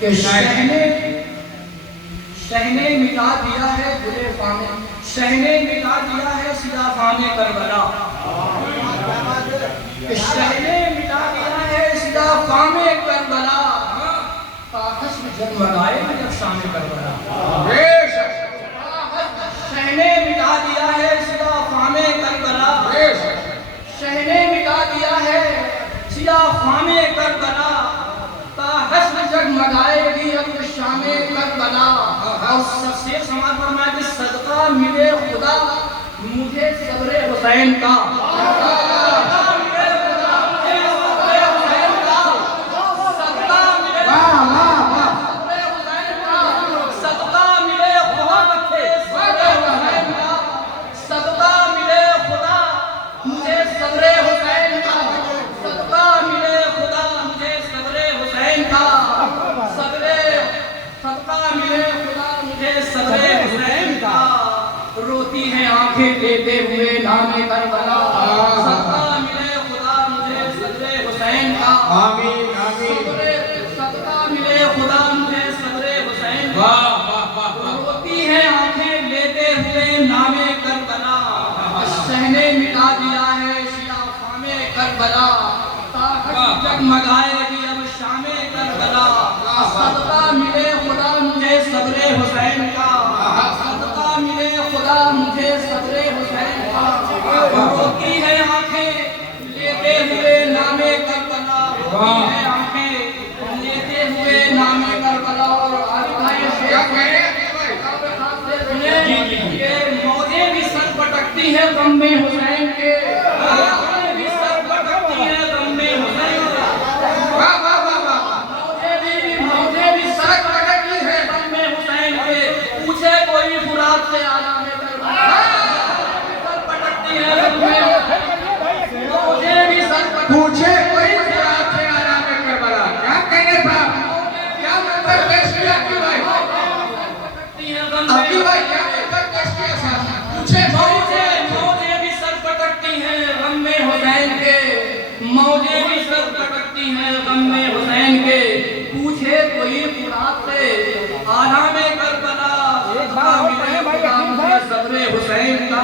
کہ شہنے مٹا دیا ہے گلے فامے، شہنے مٹا دیا ہے سیدھا فامے کربلا، کہ شہنے مٹا دیا ہے سیدھا فامے کربلا، کاغذ میں جگمگائے جب شام کربلا، شہنے مٹا دیا ہے سیدھا فامے کربلا، شہنے مٹا دیا ہے سیدھا فامے کربلا، کاغذ میں جگمگائے گی اب شام کربلا، اور شیخ سماعت فرمایا کہ صدقہ ملے خدا مجھے صبر حسین کا، روتی ہیں آنکھیں لیتے ہوئے نام کربلا، صدقہ ملے خدا مجھے صبر حسین کا، آمین آمین، صدقہ ملے خدا مجھے صبر حسین کا، روتی ہیں آنکھیں لیتے ہوئے نام کربلا، شہنے مٹا دیا ہے سیاہ فام کربلا، طاقت جگمگائے گی اب شام کربلا، صدقہ ملے خدا مجھے صبر حسین کا، صدقہ ملے خدا مجھے صبر حسین کا، روتی ہے آنکھیں لیتے ہوئے نام کربلا، روتی ہے آنکھیں لیتے ہوئے نام کربلا، اور یہ موجیں بھی سر پٹکتی ہیں غم میں حسین کے، موجیں بھی سر پٹکتی ہیں غم میں حسین کے، موجیں بھی سر پٹکتی ہیں غم میں حسین کے، پوچھے کوئی فرات سے آلام کربلا، سر پٹکتی ہیں غم میں حسین کے، موجیں بھی سر پوچھے کوئی فرات سے آلام کربلا، کیا کہنے تھا؟ کیا منظر پیش کیا کی بھائی؟ ابھی بھائی کیا منظر پیش کیا ساتھ؟ پوچھے موجیں بھی سر پٹکتی ہیں غم میں حسین کے، موجیں بھی سر پٹکتی ہیں غم میں حسین کے، پوچھے کوئی فرات سے آلام کربلا، صدقہ ملے خدا مجھے صبر حسین کا،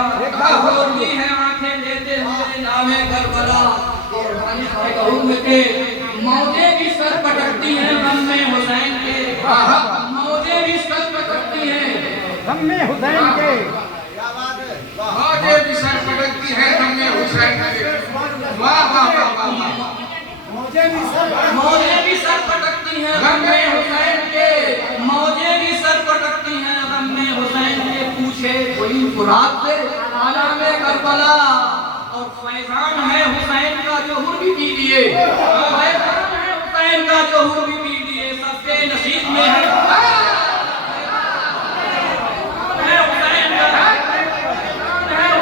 روتی ہیں آنکھیں لیتے ہوئے نام کربلا، اور روحانی صاحب کا حکم کے موجیں بھی سر پٹکتی ہیں غم میں حسین کے، موجیں بھی سر پٹکتی ہیں غم میں حسین کے، موجیں بھی سر پٹکتی ہیں غم میں حسین کے، واہ واہ واہ واہ، موجیں بھی سر پٹکتی ہیں غم میں حسین کے، موجیں بھی سر پٹکتی ہیں غم میں حسین کے، پوچھے کوئی فرات سے آلام کربلا، اور فیضان ہے حسین کا جو حر بھی پی لیے، فیضان ہے حسین کا جو حر بھی پی لیے، سب کے نصیب میں ہے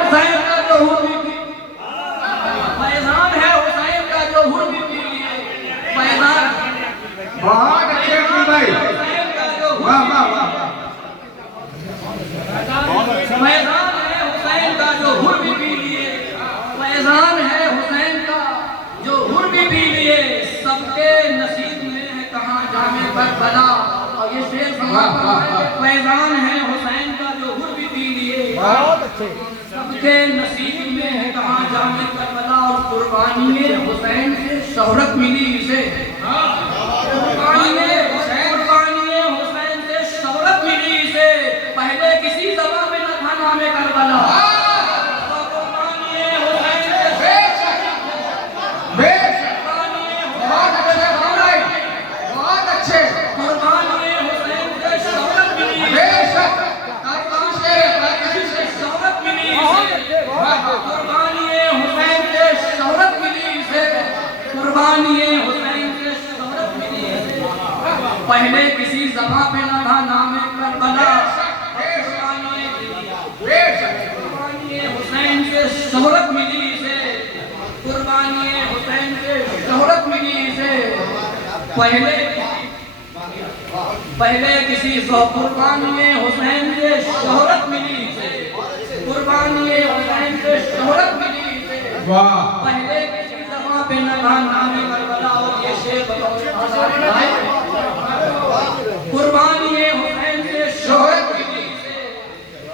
حسین کا جو حر بھی پی، فیضان ہے حسین کا جو حر بھی پی لیے، فیضان بہت اچھے کی بھائی، واہ واہ واہ، فیضان ہے حسین کا جو حر بھی پی لیے، فیضان ہے حسین کا جو حر بھی پی لیے، سب کے نصیب میں ہے کہاں جام کربلا، اور یہ شعر سماعت فرمائے کہ فیضان ہے حسین کا جو حر بھی پی لیے، سب کے نصیب میں ہے کہاں جام کربلا، اور قربانی حسین سے شہرت ملی اسے، قربانی حسین سے شہرت ملی اسے، پہلے کسی زبان میں نہ تھا نام کربلا، پہلے کسی زبان پہ نہ تھا نام کربلا، قربانی حسین سے شہرت ملی اسے، قربانی حسین سے شہرت ملی اسے، پہلے کسی قربانی حسین سے شہرت ملی اسے، قربانی حسین سے شہرت ملی اسے، پہلے کسی زبان پہ نہ تھا نام کربلا، اور یہ شعر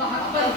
72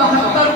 72